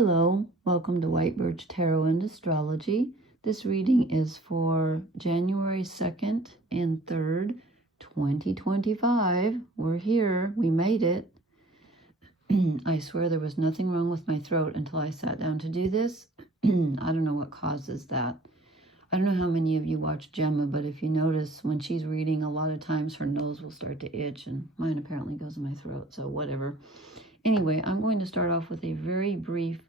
Hello, welcome to White Birch Tarot and Astrology. This reading is for January 2nd and 3rd, 2025. We're here. We made it. I swear there was nothing wrong with my throat until I sat down to do this. I don't know what causes that. I don't know how many of you watch Gemma, but if you notice when she's reading, a lot of times her nose will start to itch, and mine apparently goes in my throat, so whatever. Anyway, I'm going to start off with a very brief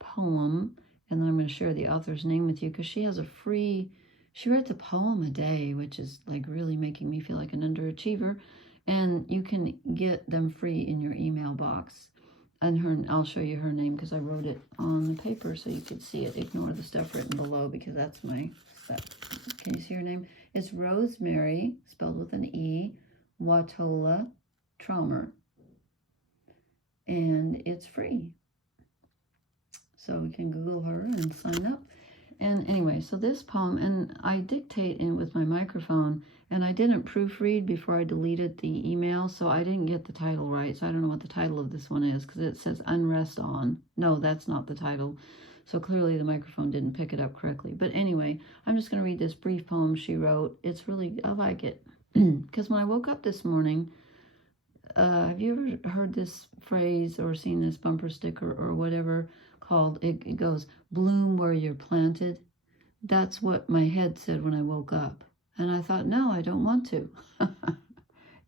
poem, and then I'm going to share the author's name with you because she writes a poem a day, which is like really making me feel like an underachiever, and you can get them free in your email box. And I'll show you her name because I wrote it on the paper so you could see it. Ignore the stuff written below because that's my stuff. Can you see her name? It's Rosemary, spelled with an E, Watola Traumer. And it's free. So you can Google her and sign up. And anyway, so this poem, and I dictate in with my microphone, and I didn't proofread before I deleted the email, so I didn't get the title right. So I don't know what the title of this one is because it says Unrest On. No, that's not the title. So clearly the microphone didn't pick it up correctly. But anyway, I'm just going to read this brief poem she wrote. It's really, I like it. Because when I woke up this morning, have you ever heard this phrase or seen this bumper sticker or whatever called, it goes, bloom where you're planted? That's what my head said when I woke up. And I thought, no, I don't want to.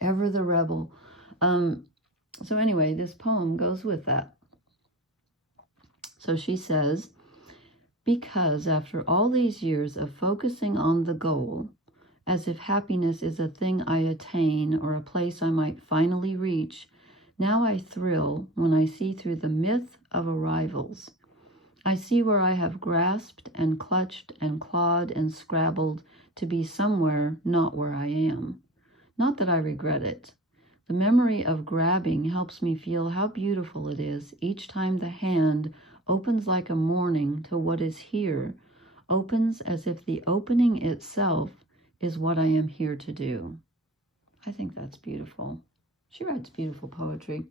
Ever the rebel. So anyway, this poem goes with that. So she says, because after all these years of focusing on the goal, as if happiness is a thing I attain or a place I might finally reach, now I thrill when I see through the myth of arrivals. I see where I have grasped and clutched and clawed and scrabbled to be somewhere not where I am. Not that I regret it. The memory of grabbing helps me feel how beautiful it is each time the hand opens like a morning to what is here, opens as if the opening itself is what I am here to do. I think that's beautiful. She writes beautiful poetry.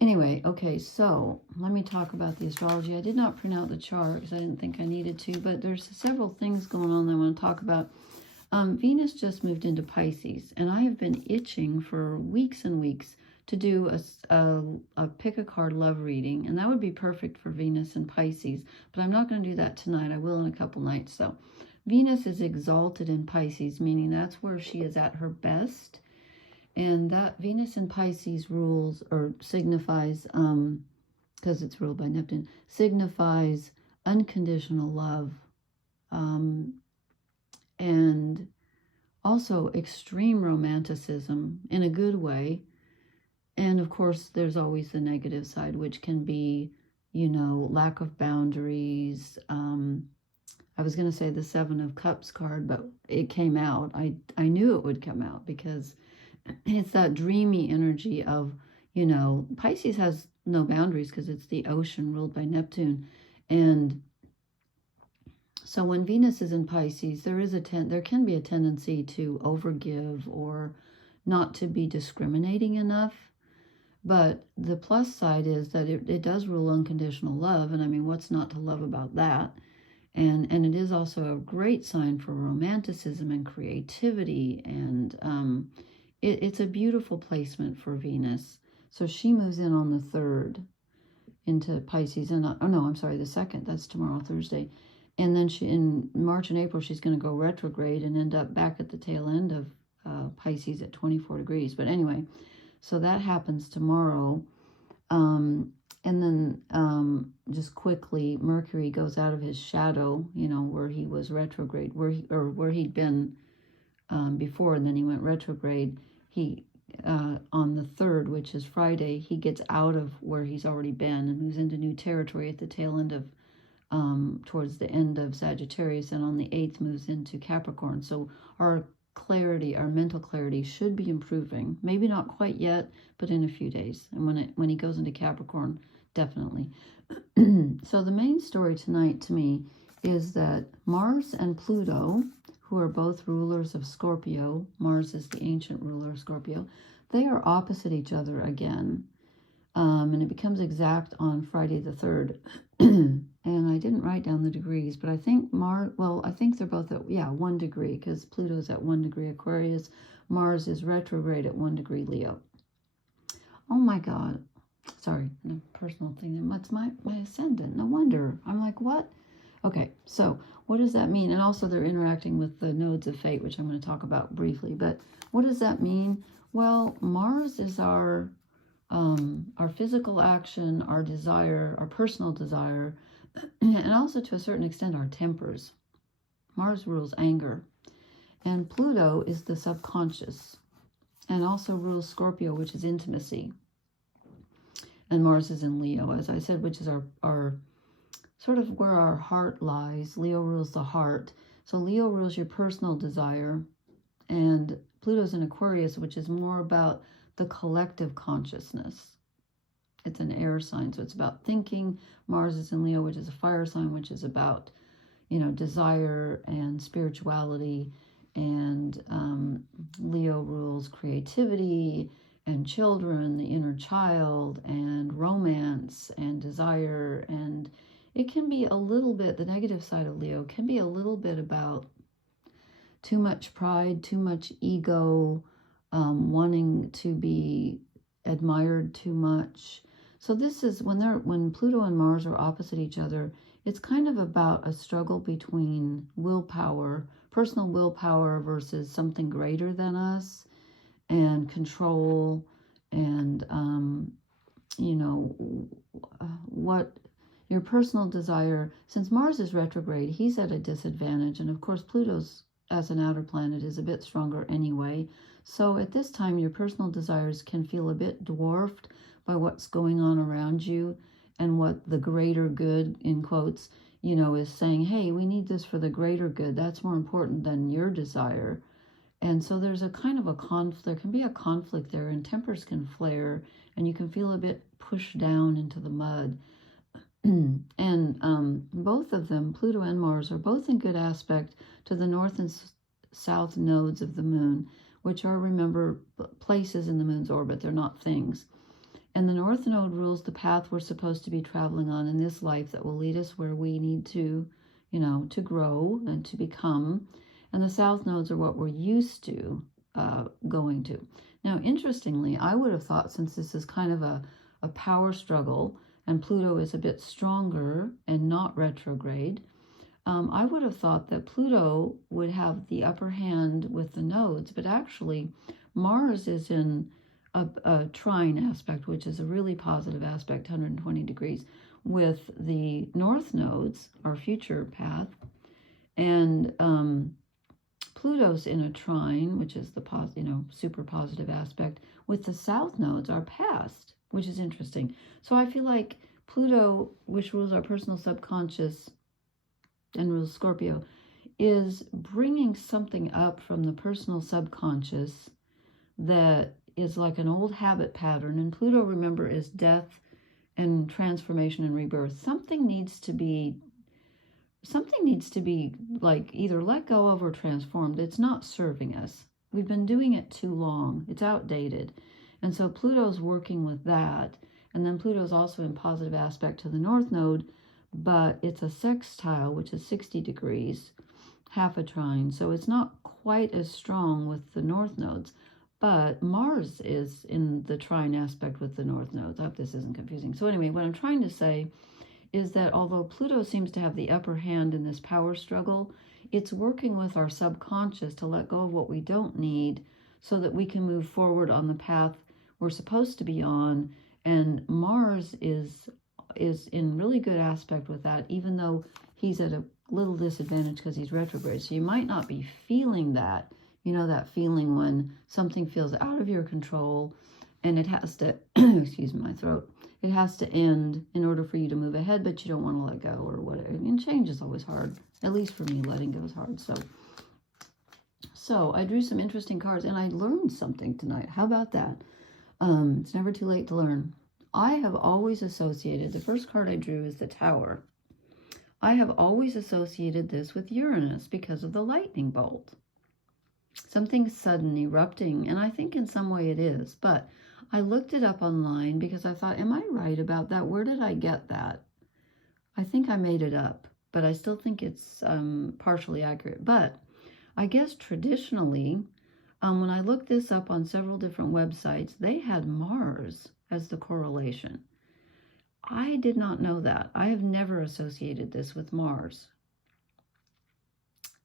Anyway, okay, so let me talk about the astrology. I did not print out the chart because I didn't think I needed to, but there's several things going on that I want to talk about. Venus just moved into Pisces, and I have been itching for weeks and weeks to do a pick a card love reading, and that would be perfect for Venus and Pisces, but I'm not going to do that tonight. I will in a couple nights, so. Venus is exalted in Pisces, meaning that's where she is at her best. And that Venus in Pisces rules or signifies, because it's ruled by Neptune, signifies unconditional love. And also extreme romanticism in a good way. And of course, there's always the negative side, which can be, lack of boundaries, I was going to say the Seven of Cups card, but it came out. I knew it would come out because it's that dreamy energy of, Pisces has no boundaries because it's the ocean ruled by Neptune. And so when Venus is in Pisces, there can be a tendency to overgive or not to be discriminating enough. But the plus side is that it does rule unconditional love. And I mean, what's not to love about that? And it is also a great sign for romanticism and creativity. And it's a beautiful placement for Venus. So she moves in on the 3rd into Pisces. And the 2nd. That's tomorrow, Thursday. And then in March and April, she's going to go retrograde and end up back at the tail end of Pisces at 24 degrees. But anyway, so that happens tomorrow. And then just quickly, Mercury goes out of his shadow, where he was retrograde, where he'd been before, and then he went retrograde. He on the 3rd, which is Friday, he gets out of where he's already been and moves into new territory at the tail end of, towards the end of Sagittarius, and on the 8th moves into Capricorn. So our mental clarity should be improving. Maybe not quite yet, but in a few days. And when he goes into Capricorn, definitely. So the main story tonight to me is that Mars and Pluto, who are both rulers of Scorpio, Mars is the ancient ruler of Scorpio, they are opposite each other again. And it becomes exact on Friday the 3rd. And I didn't write down the degrees, but I think I think they're both at, 1 degree, because Pluto's at 1 degree Aquarius. Mars is retrograde at 1 degree Leo. Oh my God. Sorry, no personal thing. What's my ascendant? No wonder. I'm like, what? Okay, so what does that mean? And also they're interacting with the nodes of fate, which I'm going to talk about briefly. But what does that mean? Well, Mars is our physical action, our desire, our personal desire, and also to a certain extent our tempers. Mars rules anger. And Pluto is the subconscious, and also rules Scorpio, which is intimacy. And Mars is in Leo, as I said, which is our sort of where our heart lies. Leo rules the heart. So Leo rules your personal desire, and Pluto's in Aquarius, which is more about the collective consciousness. It's an air sign, so it's about thinking. Mars is in Leo, which is a fire sign, which is about, desire and spirituality. And Leo rules creativity and children, the inner child, and romance and desire. And it can be a little bit, the negative side of Leo can be a little bit about too much pride, too much ego, wanting to be admired too much. So this is when Pluto and Mars are opposite each other, it's kind of about a struggle between willpower, personal willpower versus something greater than us, and control, and what your personal desire. Since Mars is retrograde, he's at a disadvantage, and of course Pluto's, as an outer planet, is a bit stronger anyway. So at this time, your personal desires can feel a bit dwarfed by what's going on around you, and what the greater good, in quotes, is saying, hey, we need this for the greater good. That's more important than your desire. And so there's a kind of a conflict. There can be a conflict there, and tempers can flare, and you can feel a bit pushed down into the mud. And both of them, Pluto and Mars, are both in good aspect to the north and south nodes of the moon, which are, remember, places in the moon's orbit. They're not things. And the north node rules the path we're supposed to be traveling on in this life that will lead us where we need to, to grow and to become. And the south nodes are what we're used to going to. Now, interestingly, I would have thought, since this is kind of a power struggle, and Pluto is a bit stronger and not retrograde, I would have thought that Pluto would have the upper hand with the nodes, but actually Mars is in a trine aspect, which is a really positive aspect, 120 degrees, with the north nodes, our future path, and Pluto's in a trine, which is the super positive aspect, with the south nodes, our past, which is interesting. So I feel like Pluto, which rules our personal subconscious and rules Scorpio, is bringing something up from the personal subconscious that is like an old habit pattern. And Pluto, remember, is death and transformation and rebirth. Something needs to be like either let go of or transformed. It's not serving us. We've been doing it too long. It's outdated. And so Pluto's working with that. And then Pluto's also in positive aspect to the north node, but it's a sextile, which is 60 degrees, half a trine. So it's not quite as strong with the north nodes. But Mars is in the trine aspect with the north nodes. I hope this isn't confusing. So anyway, what I'm trying to say is that although Pluto seems to have the upper hand in this power struggle, it's working with our subconscious to let go of what we don't need so that we can move forward on the path we're supposed to be on. And Mars is in really good aspect with that, even though he's at a little disadvantage because he's retrograde. So you might not be feeling that, that feeling when something feels out of your control and it has to, excuse my throat, it has to end in order for you to move ahead, but you don't want to let go or whatever. And change is always hard. At least for me, letting go is hard. So I drew some interesting cards, and I learned something tonight. How about that? It's never too late to learn. I have always associated, the first card I drew is the Tower. I have always associated this with Uranus because of the lightning bolt. Something sudden, erupting, and I think in some way it is, but I looked it up online because I thought, am I right about that? Where did I get that? I think I made it up, but I still think it's partially accurate. But I guess traditionally, when I looked this up on several different websites, they had Mars as the correlation. I did not know that. I have never associated this with Mars.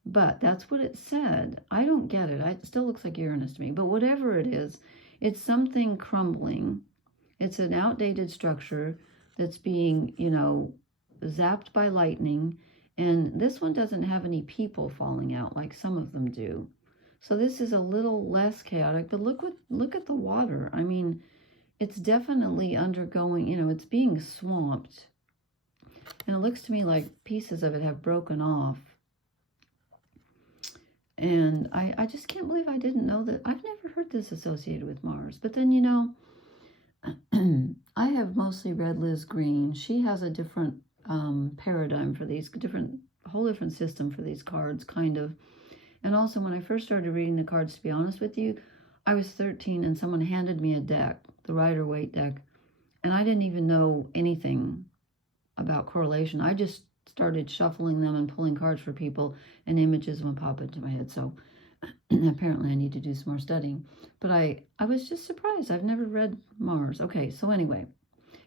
But that's what it said. I don't get it. It still looks like Uranus to me. But whatever it is, it's something crumbling. It's an outdated structure that's being, zapped by lightning. And this one doesn't have any people falling out like some of them do. So this is a little less chaotic. But look at the water. I mean, it's definitely undergoing, it's being swamped. And it looks to me like pieces of it have broken off. And I just can't believe I didn't know that. I've never heard this associated with Mars. But then, I have mostly read Liz Green. She has a different paradigm for these, whole different system for these cards, kind of. And also, when I first started reading the cards, to be honest with you, I was 13 and someone handed me a deck, the Rider-Waite deck, and I didn't even know anything about correlation. I just started shuffling them and pulling cards for people, and images would pop into my head. So apparently I need to do some more studying. But I was just surprised. I've never read Mars. Okay, so anyway,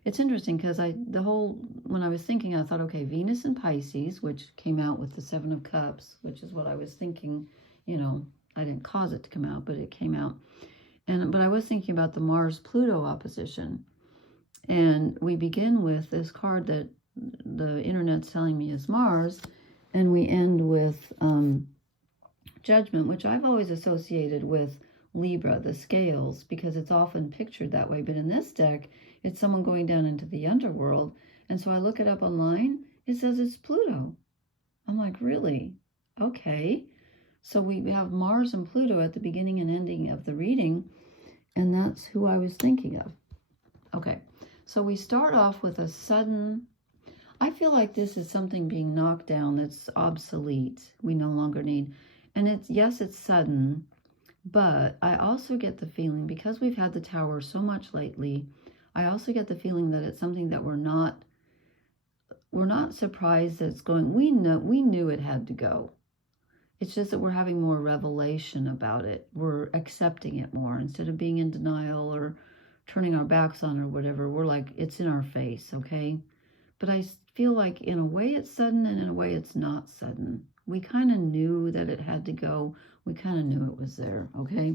it's interesting because when I was thinking, I thought, okay, Venus in Pisces, which came out with the Seven of Cups, which is what I was thinking, I didn't cause it to come out, but it came out. But I was thinking about the Mars-Pluto opposition. And we begin with this card that the internet's telling me is Mars, and we end with Judgment, which I've always associated with Libra, the scales, because it's often pictured that way. But in this deck, it's someone going down into the underworld. And so I look it up online, it says it's Pluto. I'm like, really? Okay. So we have Mars and Pluto at the beginning and ending of the reading, and that's who I was thinking of. Okay, so we start off with a sudden, I feel like this is something being knocked down that's obsolete, we no longer need. And yes, it's sudden, but I also get the feeling, because we've had the Tower so much lately, I also get the feeling that it's something that we're not surprised that it's going. We knew it had to go. It's just that we're having more revelation about it. We're accepting it more instead of being in denial or turning our backs on or whatever. We're like, it's in our face, okay? But I feel like in a way it's sudden and in a way it's not sudden. We kind of knew that it had to go. We kind of knew it was there, okay?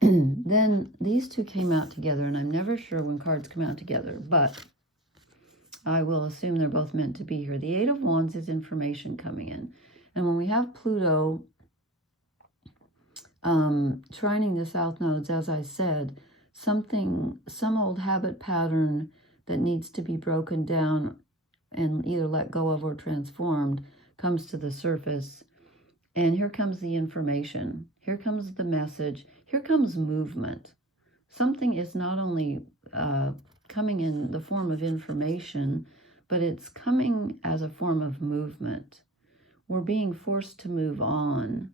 Then these two came out together, and I'm never sure when cards come out together, but I will assume they're both meant to be here. The Eight of Wands is information coming in. And when we have Pluto trining the south nodes, as I said, some old habit pattern that needs to be broken down and either let go of or transformed comes to the surface. And here comes the information. Here comes the message. Here comes movement. Something is not only coming in the form of information, but it's coming as a form of movement. We're being forced to move on,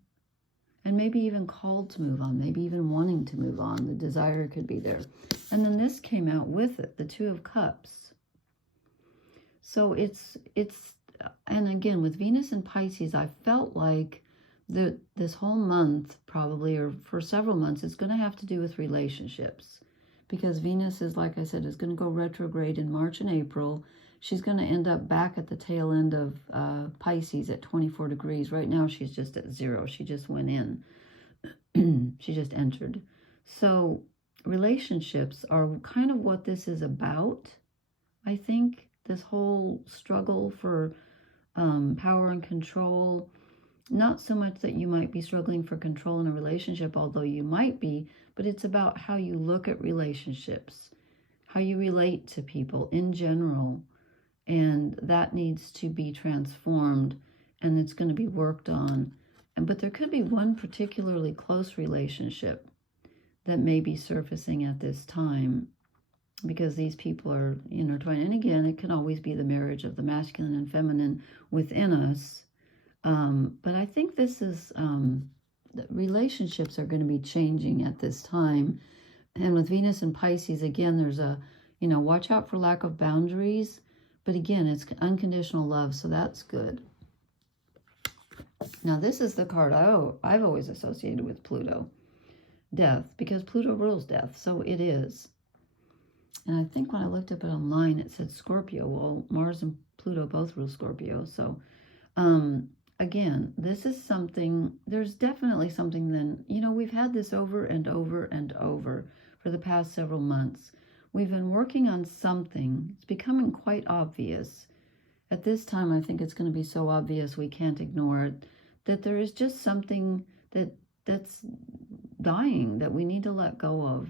and maybe even called to move on, maybe even wanting to move on. The desire could be there. And then this came out with it, the Two of Cups. So it's and again, with Venus and Pisces, I felt like this whole month, probably, or for several months, it's going to have to do with relationships. Because Venus is, like I said, is going to go retrograde in March and April. She's going to end up back at the tail end of Pisces at 24 degrees. Right now, she's just at 0. She just went in. She just entered. So relationships are kind of what this is about, I think. This whole struggle for power and control. Not so much that you might be struggling for control in a relationship, although you might be, but it's about how you look at relationships, how you relate to people in general. And that needs to be transformed, and it's going to be worked on. But there could be one particularly close relationship that may be surfacing at this time, because these people are intertwined. And again, it can always be the marriage of the masculine and feminine within us. But I think this is, relationships are going to be changing at this time. And with Venus and Pisces, again, there's a, watch out for lack of boundaries. But again, it's unconditional love, so that's good. Now, this is the card I've always associated with Pluto. Death, because Pluto rules death, so it is. And I think when I looked up it online, it said Scorpio. Well, Mars and Pluto both rule Scorpio. So, again, this is something, there's definitely something then, we've had this over and over and over for the past several months. We've been working on something. It's becoming quite obvious. At this time, I think it's going to be so obvious we can't ignore it, that there is just something that's dying that we need to let go of.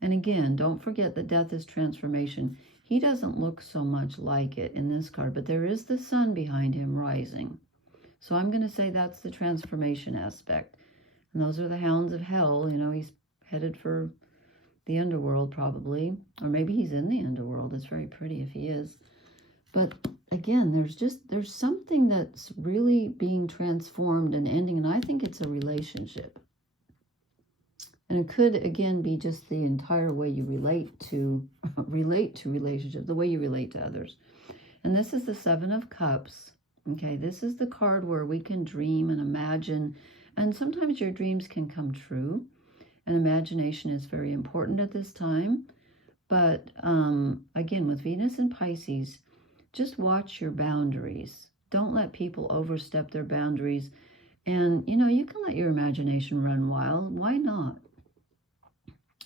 And again, don't forget that death is transformation. He doesn't look so much like it in this card, but there is the sun behind him rising. So I'm going to say that's the transformation aspect. And those are the hounds of hell. He's headed for the underworld probably. Or maybe he's in the underworld. It's very pretty if he is. But again, there's something that's really being transformed and ending. And I think it's a relationship. And it could, again, be just the entire way you relate to relationships, the way you relate to others. And this is the Seven of Cups. Okay, this is the card where we can dream and imagine. And sometimes your dreams can come true. And imagination is very important at this time. But again, with Venus and Pisces, just watch your boundaries. Don't let people overstep their boundaries. And, you can let your imagination run wild. Why not?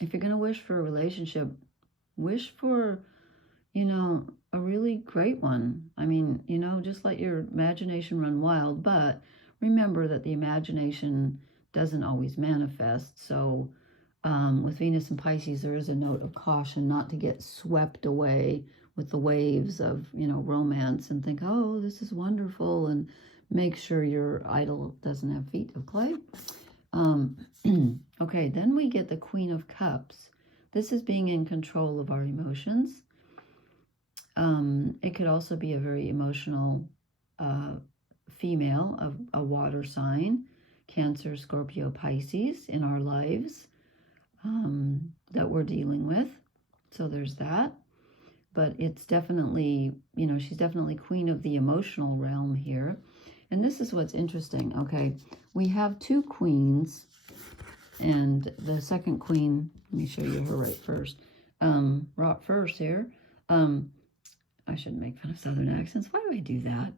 If you're going to wish for a relationship, wish for, a really great one. I mean, just let your imagination run wild. But remember that the imagination doesn't always manifest. So with Venus and Pisces, there is a note of caution not to get swept away with the waves of, romance and think, oh, this is wonderful. And make sure your idol doesn't have feet of clay. Okay, then we get the Queen of Cups. This is being in control of our emotions. It could also be a very emotional female of a water sign, Cancer, Scorpio, Pisces in our lives that we're dealing with. So there's that. But it's definitely, she's definitely queen of the emotional realm here. And this is what's interesting. Okay, we have two queens. And the second queen, let me show you her right first. Here. I shouldn't make fun of Southern accents. Why do I do that?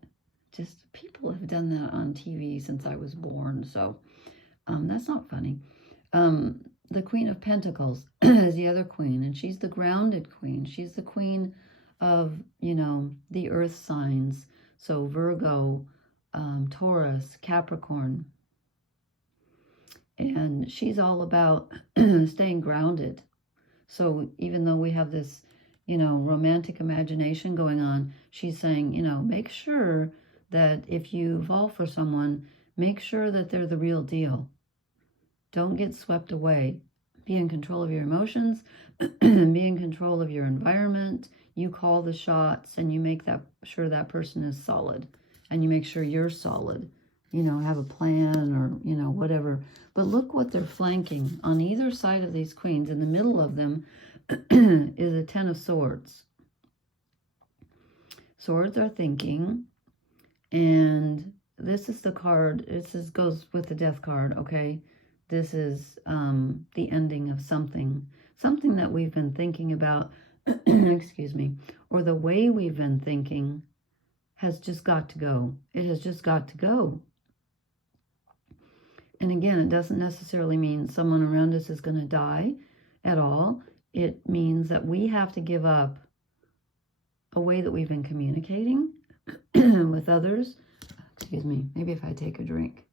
Just people have done that on TV since I was born. So that's not funny. The Queen of Pentacles is the other queen. And she's the grounded queen. She's the queen of, the earth signs. So Virgo, Taurus, Capricorn. And she's all about staying grounded. So even though we have this, romantic imagination going on, she's saying, make sure that if you fall for someone, make sure that they're the real deal. Don't get swept away. Be in control of your emotions. Be in control of your environment. You call the shots and you make sure that person is solid. And you make sure you're solid. Have a plan or, whatever. But look what they're flanking. On either side of these queens, in the middle of them, is a Ten of Swords. Swords are thinking. And this is the card. This goes with the Death card, okay? This is the ending of something. Something that we've been thinking about, excuse me, or the way we've been thinking has just got to go. It has just got to go. And again, it doesn't necessarily mean someone around us is going to die at all. It means that we have to give up a way that we've been communicating with others. Excuse me, maybe if I take a drink.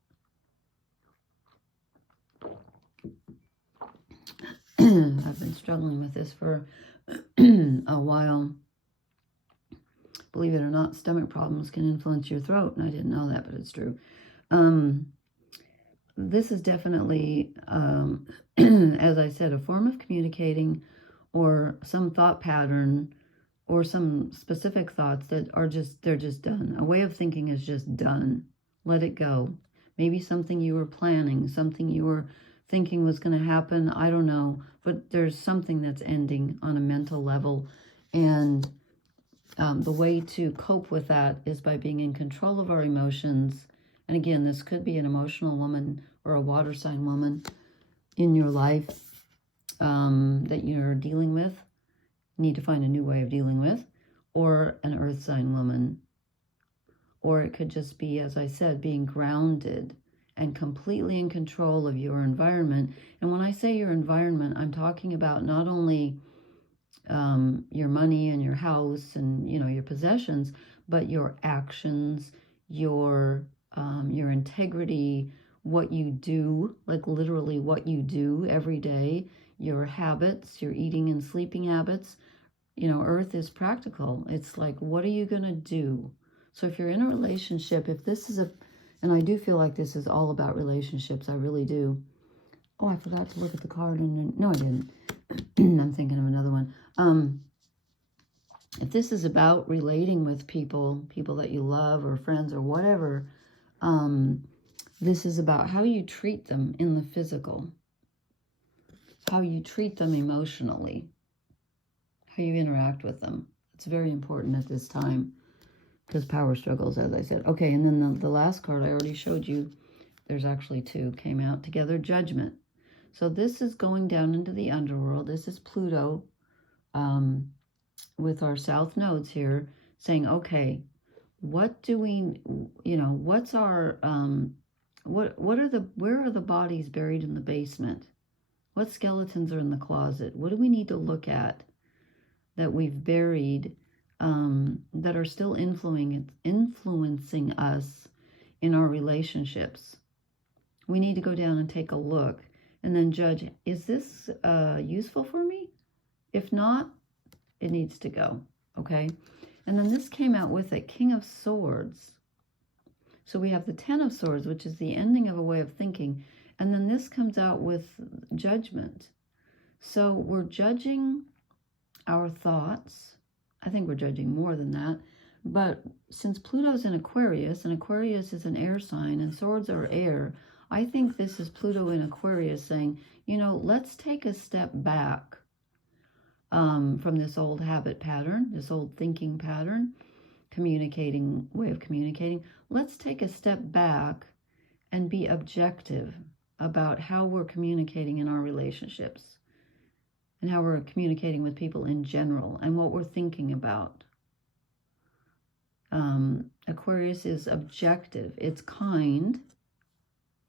I've been struggling with this for a while. Believe it or not, stomach problems can influence your throat. And I didn't know that, but it's true. This is definitely, as I said, a form of communicating or some thought pattern or some specific thoughts that are they're just done. A way of thinking is just done. Let it go. Maybe something you were planning, something you were thinking was going to happen, I don't know, but there's something that's ending on a mental level. And the way to cope with that is by being in control of our emotions. And again, this could be an emotional woman or a water sign woman in your life that you're dealing with, need to find a new way of dealing with, or an earth sign woman. Or it could just be, as I said, being grounded and completely in control of your environment. And when I say your environment, I'm talking about not only your money and your house and, you know, your possessions, but your actions, your integrity, what you do, like literally what you do every day, your habits, your eating and sleeping habits. You know, earth is practical. It's like, what are you going to do? So if you're in a relationship, if this is and I do feel like this is all about relationships, I really do. Oh, I forgot to look at the card. No, I didn't. I'm thinking of another one. If this is about relating with people that you love or friends or whatever, this is about how you treat them in the physical, how you treat them emotionally, how you interact with them. It's very important at this time because power struggles, as I said. Okay, and then the last card I already showed you, there's actually two, came out together, Judgment. So this is going down into the underworld. This is Pluto with our south nodes here saying, okay, what do we, you know, what's our, where are the bodies buried in the basement? What skeletons are in the closet? What do we need to look at that we've buried that are still influencing us in our relationships? We need to go down and take a look and then judge, is this useful for me? If not, it needs to go, okay? And then this came out with a King of Swords. So we have the Ten of Swords, which is the ending of a way of thinking. And then this comes out with Judgment. So we're judging our thoughts. I think we're judging more than that. But since Pluto's in Aquarius, and Aquarius is an air sign, and swords are air, I think this is Pluto in Aquarius saying, you know, let's take a step back from this old habit pattern, this old thinking pattern, way of communicating. Let's take a step back and be objective about how we're communicating in our relationships and how we're communicating with people in general and what we're thinking about. Aquarius is objective. It's kind,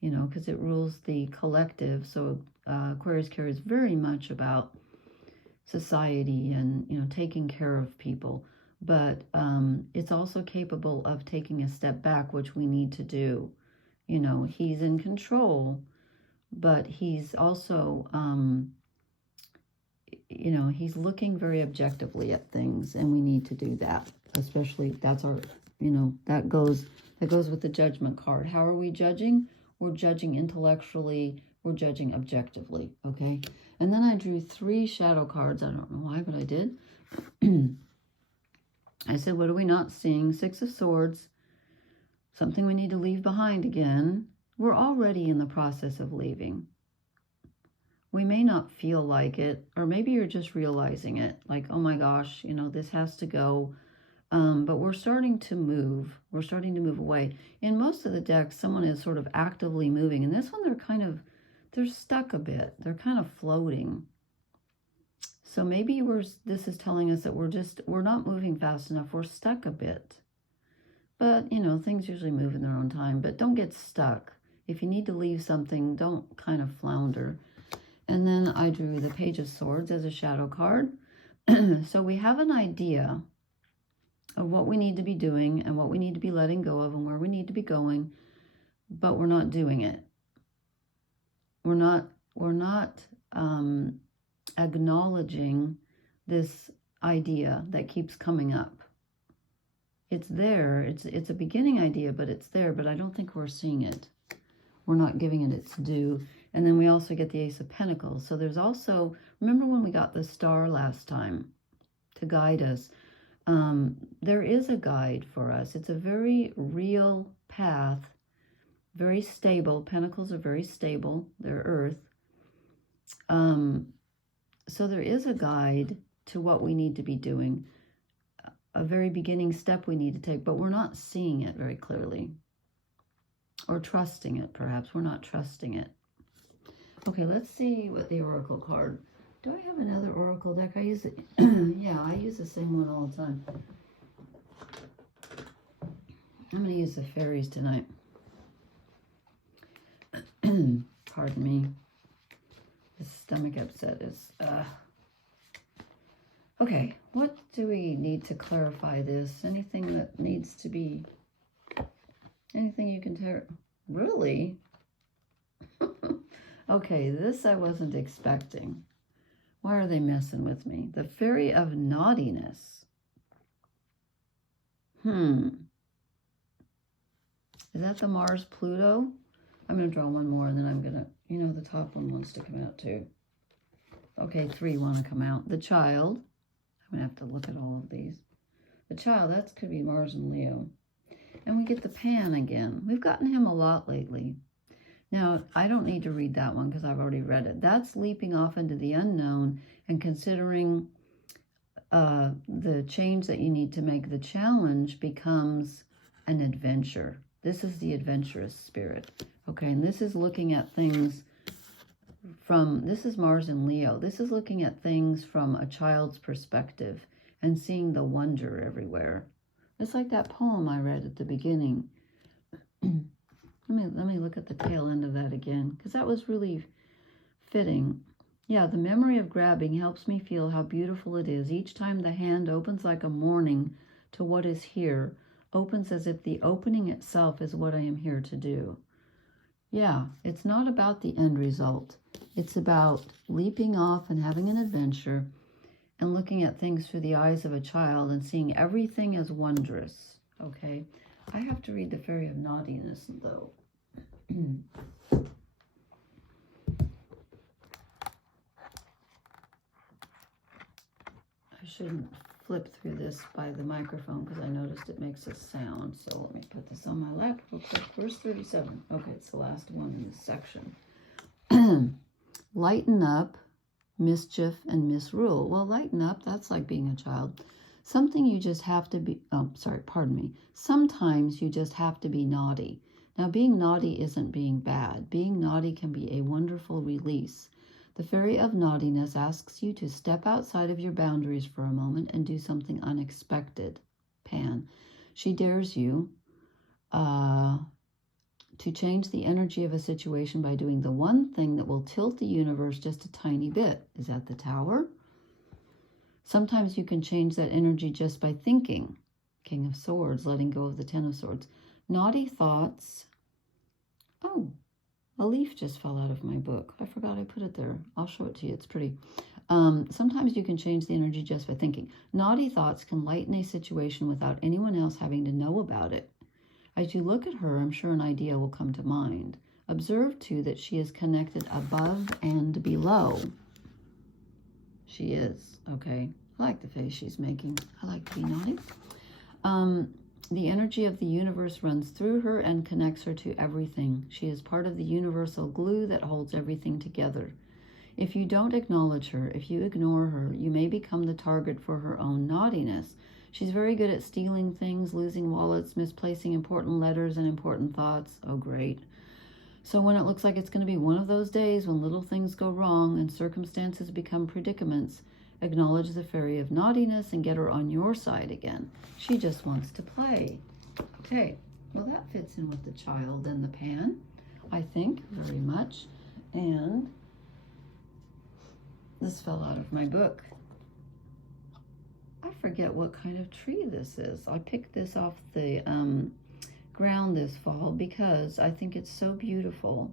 you know, because it rules the collective. So Aquarius cares very much about society and, you know, taking care of people. But it's also capable of taking a step back, which we need to do. You know, he's in control, but he's also, you know, he's looking very objectively at things, and we need to do that. Especially, that's our, you know, that goes with the Judgment card. How are we judging? We're judging intellectually. We're judging objectively, okay? And then I drew 3 shadow cards. I don't know why, but I did. I said, what are we not seeing? 6 of Swords. Something we need to leave behind again. We're already in the process of leaving. We may not feel like it, or maybe you're just realizing it. Like, oh my gosh, you know, this has to go. But we're starting to move. We're starting to move away. In most of the decks, someone is sort of actively moving. And this one, they're stuck a bit. They're kind of floating. So maybe this is telling us that we're not moving fast enough. We're stuck a bit. But, you know, things usually move in their own time. But don't get stuck. If you need to leave something, don't kind of flounder. And then I drew the Page of Swords as a shadow card. So we have an idea of what we need to be doing and what we need to be letting go of and where we need to be going, but we're not doing it. We're not acknowledging this idea that keeps coming up. It's there. It's a beginning idea, but it's there, but I don't think we're seeing it. We're not giving it its due. And then we also get the Ace of Pentacles. So there's also, remember when we got the star last time to guide us? There is a guide for us. It's a very real path, very stable. Pentacles are very stable. They're earth. So there is a guide to what we need to be doing, a very beginning step we need to take, but we're not seeing it very clearly. Or trusting it, perhaps. We're not trusting it. Okay, let's see what the oracle card. Do I have another oracle deck? I use it. Yeah, I use the same one all the time. I'm going to use the fairies tonight. Pardon me. The stomach upset is... Okay, what do we need to clarify this? Anything that needs to be... Anything you can tell? Really? Okay, this I wasn't expecting. Why are they messing with me? The Fairy of Naughtiness. Is that the Mars Pluto? I'm going to draw one more and then I'm going to, you know, the top one wants to come out too. Okay, 3 want to come out. The Child. I'm going to have to look at all of these. The Child, that could be Mars and Leo. And we get the Pan again. We've gotten him a lot lately. Now, I don't need to read that one because I've already read it. That's leaping off into the unknown and considering the change that you need to make. The challenge becomes an adventure. This is the adventurous spirit. Okay, and this is looking at things from, this is Mars and Leo. This is looking at things from a child's perspective and seeing the wonder everywhere. It's like that poem I read at the beginning. Let me look at the tail end of that again, because that was really fitting. Yeah, the memory of grabbing helps me feel how beautiful it is. Each time the hand opens like a morning to what is here, opens as if the opening itself is what I am here to do. Yeah, it's not about the end result. It's about leaping off and having an adventure and looking at things through the eyes of a child and seeing everything as wondrous. Okay, I have to read the Fairy of Naughtiness, though. I shouldn't flip through this by the microphone because I noticed it makes a sound. So let me put this on my lap real quick. Verse 37. Okay, it's the last one in this section. Lighten up, mischief, and misrule. Well, lighten up, that's like being a child. Something you just have to be, sometimes you just have to be naughty. Now, being naughty isn't being bad. Being naughty can be a wonderful release. The Fairy of Naughtiness asks you to step outside of your boundaries for a moment and do something unexpected. Pan. She dares you to change the energy of a situation by doing the one thing that will tilt the universe just a tiny bit. Is that the Tower? Sometimes you can change that energy just by thinking. King of Swords, letting go of the Ten of Swords. Naughty thoughts. Oh, a leaf just fell out of my book. I forgot I put it there. I'll show it to you. It's pretty. Sometimes you can change the energy just by thinking. Naughty thoughts can lighten a situation without anyone else having to know about it. As you look at her, I'm sure an idea will come to mind. Observe, too, that she is connected above and below. She is, okay. I like the face she's making. I like to be naughty. The energy of the universe runs through her and connects her to everything. She is part of the universal glue that holds everything together. If you don't acknowledge her, if you ignore her, you may become the target for her own naughtiness. She's very good at stealing things, losing wallets, misplacing important letters and important thoughts. Oh, great. So when it looks like it's going to be one of those days when little things go wrong and circumstances become predicaments, acknowledge the Fairy of Naughtiness and get her on your side again. She just wants to play. Okay, well that fits in with the Child and the Pan, I think, very much. And this fell out of my book. I forget what kind of tree this is. I picked this off the ground this fall because I think it's so beautiful.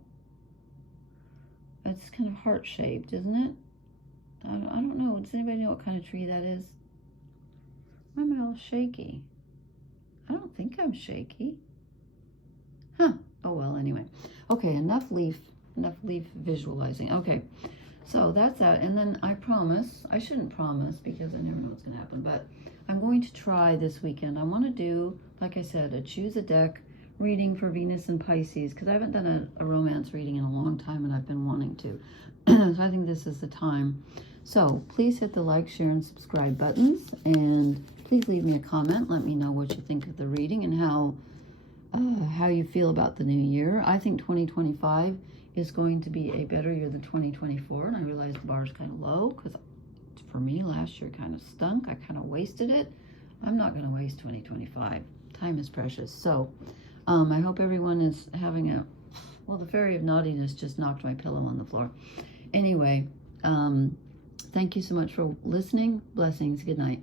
It's kind of heart-shaped, isn't it? I don't know. Does anybody know what kind of tree that is? Why am I all shaky? I don't think I'm shaky. Huh. Oh, well, anyway. Okay, enough leaf visualizing. Okay, so that's that. And then I promise, I shouldn't promise because I never know what's going to happen, but I'm going to try this weekend. I want to do, like I said, choose a deck, reading for Venus and Pisces, because I haven't done a romance reading in a long time and I've been wanting to. So I think this is the time. So please hit the like, share, and subscribe buttons, and please leave me a comment. Let me know what you think of the reading and how you feel about the new year. I think 2025 is going to be a better year than 2024, and I realize the bar is kind of low because for me last year kind of stunk. I kind of wasted it. I'm not going to waste 2025. Time is precious. So I hope everyone is having a, well, the fairy of naughtiness just knocked my pillow on the floor. Anyway, thank you so much for listening. Blessings. Good night.